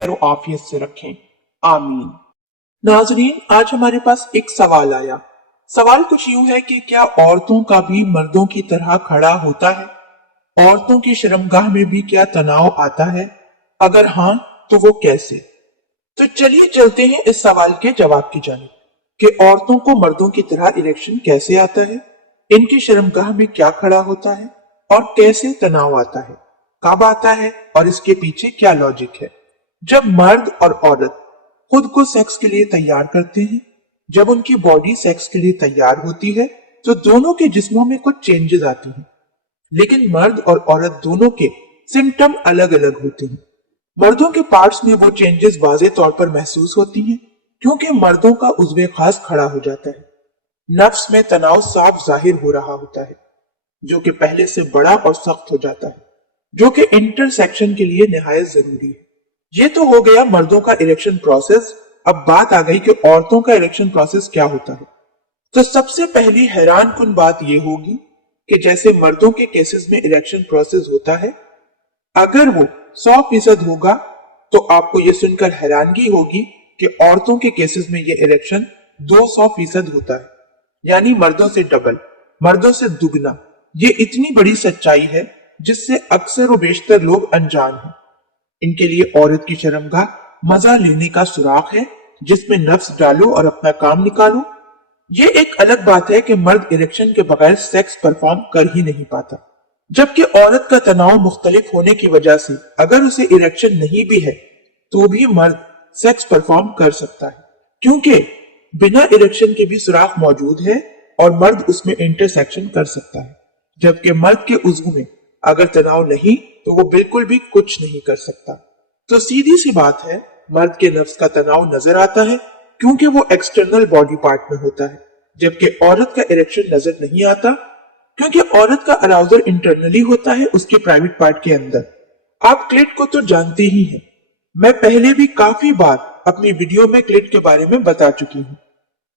खैर आफियत से रखें, आमीन। नाजरीन, आज हमारे पास एक सवाल आया। सवाल कुछ यूं है कि क्या औरतों का भी मर्दों की तरह खड़ा होता है? औरतों की शर्मगाह में भी क्या तनाव आता है? अगर हाँ, तो वो कैसे? तो चलिए चलते हैं इस सवाल के जवाब की जानिब कि औरतों को मर्दों की तरह इरेक्शन कैसे आता है, इनकी शर्मगाह में क्या खड़ा होता है और कैसे तनाव आता है, कब आता है और इसके पीछे क्या लॉजिक है। जब मर्द और औरत खुद को सेक्स के लिए तैयार करते हैं, जब उनकी बॉडी सेक्स के लिए तैयार होती है, तो दोनों के जिस्मों में कुछ चेंजेस आती हैं। लेकिन मर्द और औरत दोनों के सिम्टम अलग अलग होते हैं। मर्दों के पार्ट्स में वो चेंजेस वाज़ेह तौर पर महसूस होती हैं क्योंकि मर्दों का उज़्वे खास खड़ा हो जाता है। नफ्स में तनाव साफ जाहिर हो रहा होता है, जो कि पहले से बड़ा और सख्त हो जाता है, जो कि इंटरसेक्शन के लिए निहायत जरूरी है। ये तो हो गया मर्दों का इरेक्शन प्रोसेस। अब बात आ गई कि औरतों का इरेक्शन प्रोसेस क्या होता है। तो सबसे पहली हैरान कुन बात यह होगी कि जैसे मर्दों के केसेस में इरेक्शन प्रोसेस होता है, अगर वो 100% होगा तो आपको यह सुनकर हैरानगी होगी कि औरतों के केसेस में यह इरेक्शन 200% होता है, यानी मर्दों से डबल, मर्दों से दुगना। ये इतनी बड़ी सच्चाई है जिससे अक्सर व बेशतर लोग अनजान हैं। इनके लिए औरत की शर्मगाह मजा लेने का सुराख है जिसमें नफ्स डालो और अपना काम निकालो। ये एक अलग बात है कि मर्द इरेक्शन के बगैर सेक्स परफॉर्म कर ही नहीं पाता, जबकि औरत का तनाव मुख्तलिफ होने की वजह से अगर उसे इरेक्शन नहीं भी है तो भी मर्द सेक्स परफॉर्म कर सकता है, क्योंकि बिना इरेक्शन के भी सुराख मौजूद है और मर्द उसमें इंटरसेक्शन कर सकता है। जबकि मर्द के उज़्व में अगर तनाव नहीं तो वो बिल्कुल भी कुछ नहीं कर सकता। तो सीधी सी बात है, मर्द के नफ्स का तनाव नजर आता है क्योंकि वो एक्सटर्नल बॉडी पार्ट में होता है, जबकि औरत का इरेक्शन नजर नहीं आता क्योंकि औरत का अराउजल इंटरनली होता है, उसके प्राइवेट पार्ट के अंदर। आप क्लिट को तो जानते ही हैं, मैं पहले भी काफी बार अपनी वीडियो में क्लिट के बारे में बता चुकी हूँ।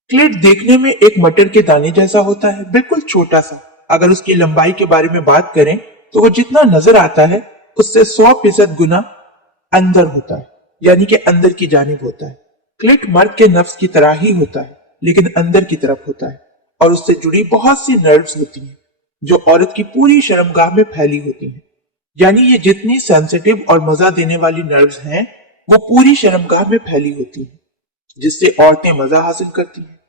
क्लिट देखने में एक मटर के दाने जैसा होता है, बिल्कुल छोटा सा। अगर उसकी लंबाई के बारे में बात करें तो वो जितना नजर आता है उससे 100% गुना अंदर होता है, यानी कि अंदर की जानिब होता है। क्लिट मर्द के नफ्स की तरह ही होता है, लेकिन अंदर की तरफ होता है और उससे जुड़ी बहुत सी नर्व्स होती हैं जो औरत की पूरी शर्मगाह में फैली होती हैं। यानी ये जितनी सेंसिटिव और मजा देने वाली नर्व्स हैं वो पूरी शर्मगाह में फैली होती हैं, जिससे औरतें मजा हासिल करती हैं।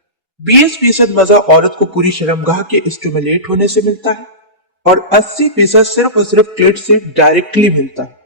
20% मजा औरत को पूरी शर्मगाह के स्टिमुलेट होने से मिलता है और 80% सिर्फ और सिर्फ क्लिट से डायरेक्टली मिलता है।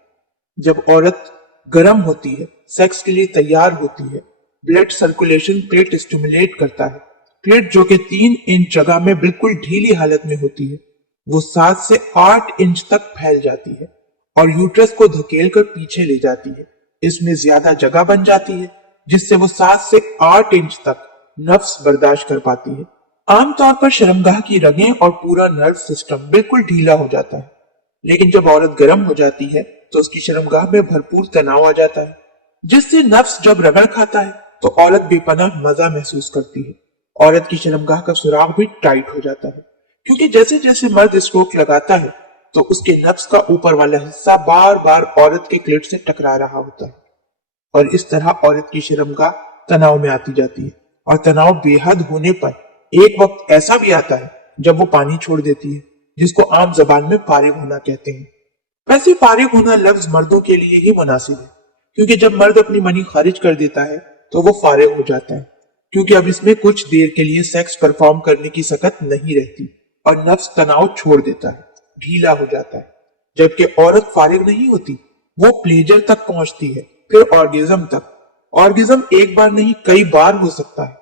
जब औरत गर्म होती है, सेक्स के लिए तैयार होती है, ब्लड सर्कुलेशन क्लिट स्टिमुलेट करता है। क्लिट जो कि 3 इंच जगह में बिल्कुल ढीली हालत में होती है, वो 7 से 8 इंच तक फैल जाती है और यूट्रस को धकेल कर पीछे ले जाती है। इसमें ज्यादा जगह बन जाती है जिससे वो 7 से 8 इंच तक नफ्स बर्दाश्त कर पाती है। आमतौर पर शर्मगाह की रगें और पूरा नर्व सिस्टम बिल्कुल ढीला हो जाता है, लेकिन जब औरत गर्म हो जाती है तो उसकी शर्मगाह में भरपूर तनाव आ जाता है, जिससे नफ्स जब रगड़ खाता है तो औरत बेपनाह मजा महसूस करती है। औरत की शर्मगाह का सुराख भी टाइट हो जाता है, क्योंकि जैसे जैसे मर्द स्ट्रोक लगाता है तो उसके नफ्स का ऊपर वाला हिस्सा बार बार औरत के क्लिट से टकरा रहा होता है और इस तरह औरत की शर्मगाह तनाव में आती जाती है। और तनाव बेहद होने पर एक वक्त ऐसा भी आता है जब वो पानी छोड़ देती है, जिसको आम जबान में फारिग होना कहते हैं। वैसे फारिग होना लफ्ज मर्दों के लिए ही मुनासिब है, क्योंकि जब मर्द अपनी मनी खारिज कर देता है तो वो फारिग हो जाता है, क्योंकि अब इसमें कुछ देर के लिए सेक्स परफॉर्म करने की सकत नहीं रहती और नफ्स तनाव छोड़ देता है, ढीला हो जाता है। जबकि औरत फारिग नहीं होती, वो प्लेजर तक पहुंचती है, फिर ऑर्गेज्म तक। ऑर्गेज्म एक बार नहीं कई बार हो सकता है,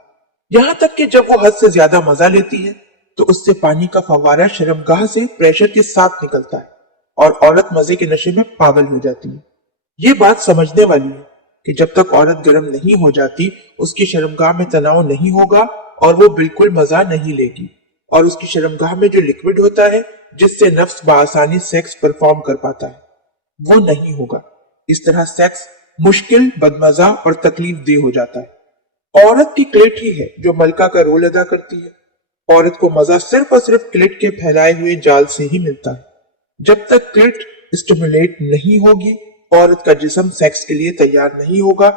यहां तक कि जब वो हद से ज्यादा मजा लेती है तो उससे पानी का फव्वारा शर्मगाह से प्रेशर के साथ निकलता है और औरत मजे के नशे में पागल हो जाती है। ये बात समझने वाली है कि जब तक औरत गर्म नहीं हो जाती उसकी शर्मगाह में तनाव नहीं होगा और वो बिल्कुल मजा नहीं लेगी, और उसकी शर्मगाह में जो लिक्विड होता है जिससे नफ्स बआसानी सेक्स परफॉर्म कर पाता है वो नहीं होगा। इस तरह सेक्स मुश्किल, बदमजा और तकलीफ देह हो जाता है। औरत की क्लिट ही है जो मलका का रोल अदा करती है। औरत को मजा सिर्फ और सिर्फ क्लिट के फैलाए हुए जाल से ही मिलता है। जब तक क्लिट स्टिमुलेट नहीं होगी औरत का जिस्म सेक्स के लिए तैयार नहीं होगा,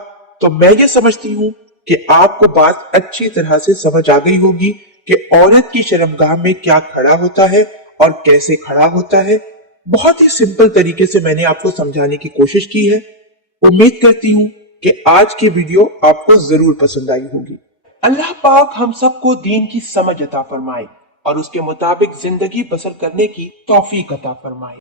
तो मैं ये समझती हूँ कि आपको बात अच्छी तरह से समझ आ गई होगी कि औरत की शर्मगाह में क्या खड़ा होता है और कैसे खड़ा होता है। बहुत ही सिंपल तरीके से मैंने आपको समझाने की कोशिश की है। उम्मीद करती हूँ कि आज की वीडियो आपको जरूर पसंद आई होगी। अल्लाह पाक हम सबको दीन की समझ अता फरमाए और उसके मुताबिक जिंदगी बसर करने की तौफीक अता फरमाए।